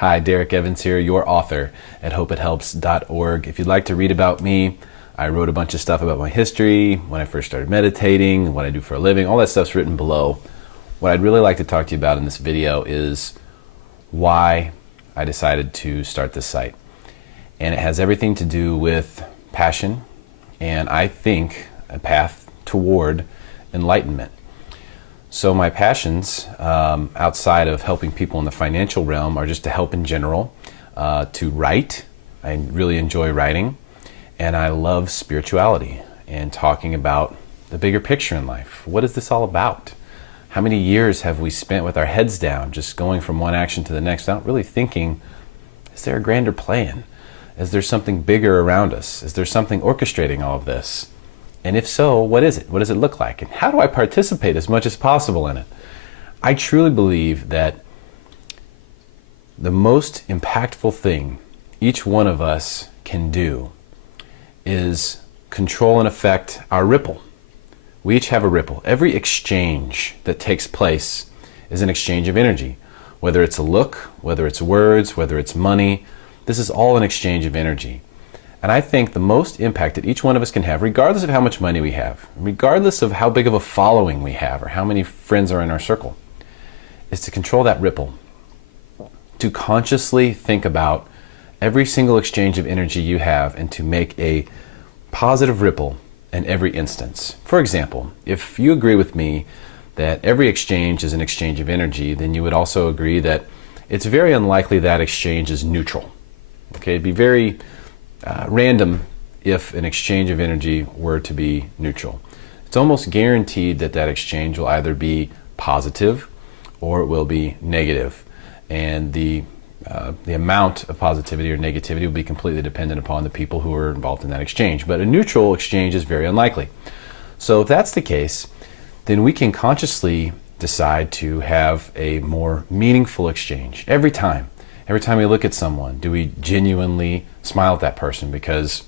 Hi, Derek Evans here, your author at hopeithelps.org. If you'd like to read about me, I wrote a bunch of stuff about my history, when I first started meditating, what I do for a living. All that stuff's written below. What I'd really like to talk to you about in this video is why I decided to start this site. And it has everything to do with passion and, I think, a path toward enlightenment. So my passions outside of helping people in the financial realm are just to help in general, to write. I really enjoy writing, and I love spirituality and talking about the bigger picture in life. What is this all about? How many years have we spent with our heads down, just going from one action to the next, not really thinking, is there a grander plan? Is there something bigger around us? Is there something orchestrating all of this? And if so, what is it? What does it look like? And how do I participate as much as possible in it? I truly believe that the most impactful thing each one of us can do is control and affect our ripple. We each have a ripple. Every exchange that takes place is an exchange of energy. Whether it's a look, whether it's words, whether it's money, this is all an exchange of energy. And I think the most impact that each one of us can have, regardless of how much money we have, regardless of how big of a following we have, or how many friends are in our circle, is to control that ripple. To consciously think about every single exchange of energy you have and to make a positive ripple in every instance. For example, if you agree with me that every exchange is an exchange of energy, then you would also agree that it's very unlikely that exchange is neutral. Okay, it'd be very random if an exchange of energy were to be neutral. It's almost guaranteed that that exchange will either be positive or it will be negative, and the amount of positivity or negativity will be completely dependent upon the people who are involved in that exchange. But a neutral exchange is very unlikely. So if that's the case, then we can consciously decide to have a more meaningful exchange every time. Every time we look at someone, do we genuinely smile at that person because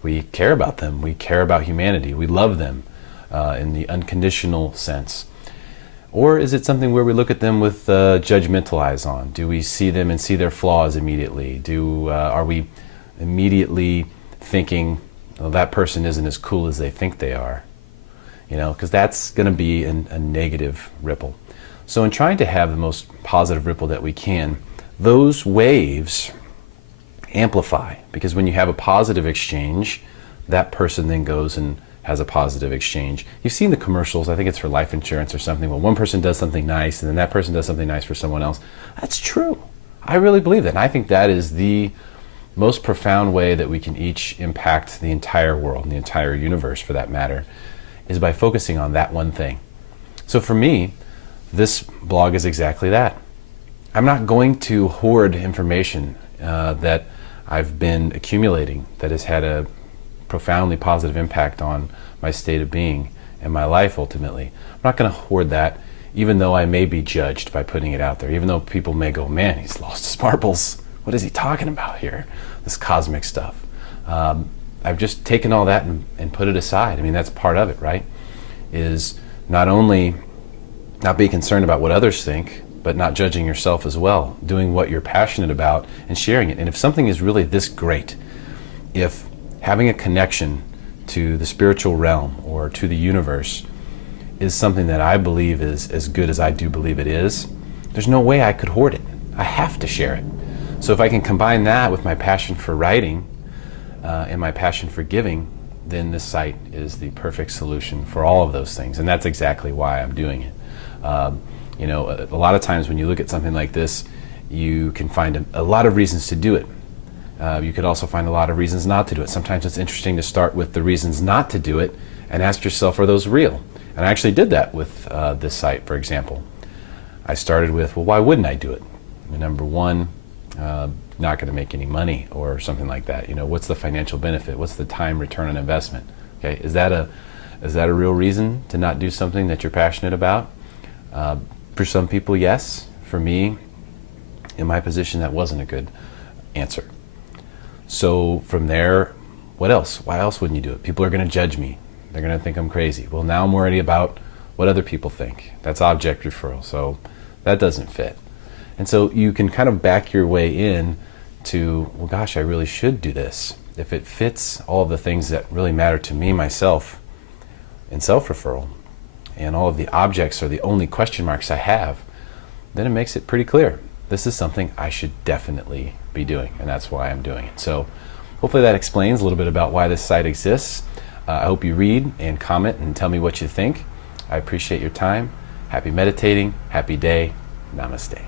we care about them, we care about humanity, we love them in the unconditional sense? Or is it something where we look at them with judgmental eyes on? Do we see them and see their flaws immediately? Are we immediately thinking, well, that person isn't as cool as they think they are? You know, because that's going to be a negative ripple. So in trying to have the most positive ripple that we can, those waves amplify, because when you have a positive exchange, that person then goes and has a positive exchange. You've seen the commercials, I think it's for life insurance or something, well, one person does something nice and then that person does something nice for someone else. That's true. I really believe that. And I think that is the most profound way that we can each impact the entire world, and the entire universe for that matter, is by focusing on that one thing. So for me, this blog is exactly that. I'm not going to hoard information that I've been accumulating that has had a profoundly positive impact on my state of being and my life ultimately. I'm not going to hoard that, even though I may be judged by putting it out there, even though people may go, man, he's lost his marbles. What is he talking about here? This cosmic stuff. I've just taken all that and put it aside. I mean, that's part of it, right? Is not only not be concerned about what others think, but not judging yourself as well, doing what you're passionate about and sharing it. And if something is really this great, if having a connection to the spiritual realm or to the universe is something that I believe is as good as I do believe it is, there's no way I could hoard it. I have to share it. So if I can combine that with my passion for writing and my passion for giving, then this site is the perfect solution for all of those things. And that's exactly why I'm doing it. You know, a lot of times when you look at something like this, you can find a lot of reasons to do it. You could also find a lot of reasons not to do it. Sometimes it's interesting to start with the reasons not to do it and ask yourself, are those real? And I actually did that with this site, for example. I started with, well, why wouldn't I do it? Number one, not going to make any money or something like that. You know, what's the financial benefit? What's the time return on investment? Okay, is that a real reason to not do something that you're passionate about? For some people, yes. For me, in my position, that wasn't a good answer. So from there, what else? Why else wouldn't you do it? People are going to judge me. They're going to think I'm crazy. Well, now I'm worried about what other people think. That's object referral, so that doesn't fit. And so you can kind of back your way in to, well, gosh, I really should do this. If it fits all of the things that really matter to me, myself, in self-referral, and all of the objects are the only question marks I have, then it makes it pretty clear. This is something I should definitely be doing, and that's why I'm doing it. So hopefully that explains a little bit about why this site exists. I hope you read and comment and tell me what you think. I appreciate your time. Happy meditating, happy day, namaste.